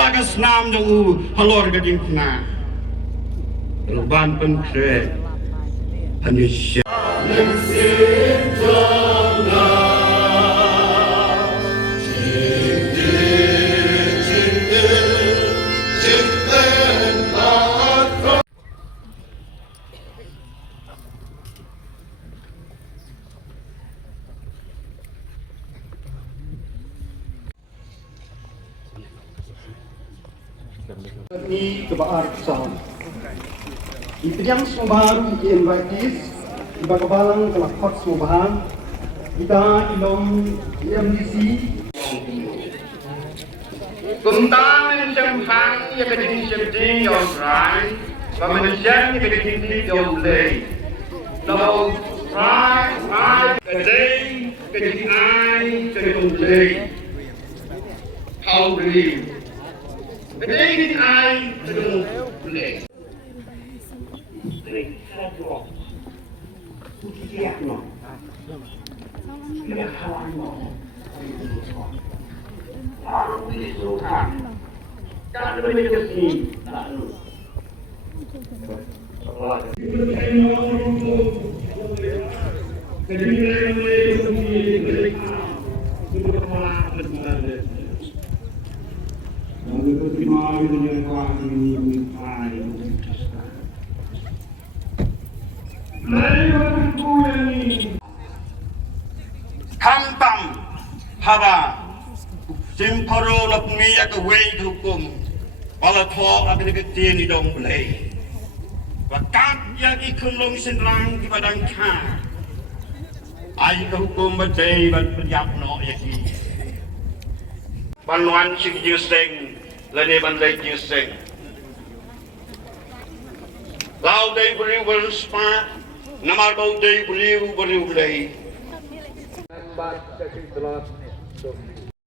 wakas nam jong halor gading na. Ban pentre Indonesia. Ni kebaar saham. Ipiyang semua bahan invitees, iba kebalang telah kot semua bahan. Kita ilong MDC. Kumtamen champang ya keding chepting yong rai, pamensyang ya keding yong lay. Law rai keding ai keding lay. How believe. Keding ai keding lay. Kampam haba simparo lapni ak way hukum wala thok ak ni tin ni dong blay wa kat yang ikhulong sinrang di padang kha ai hukum ba dei ban panyap no yaki ban wan Jingiaseng lane ban lay Jingiaseng lao dei beliu spa namar bau dei beliu lay But second to last, so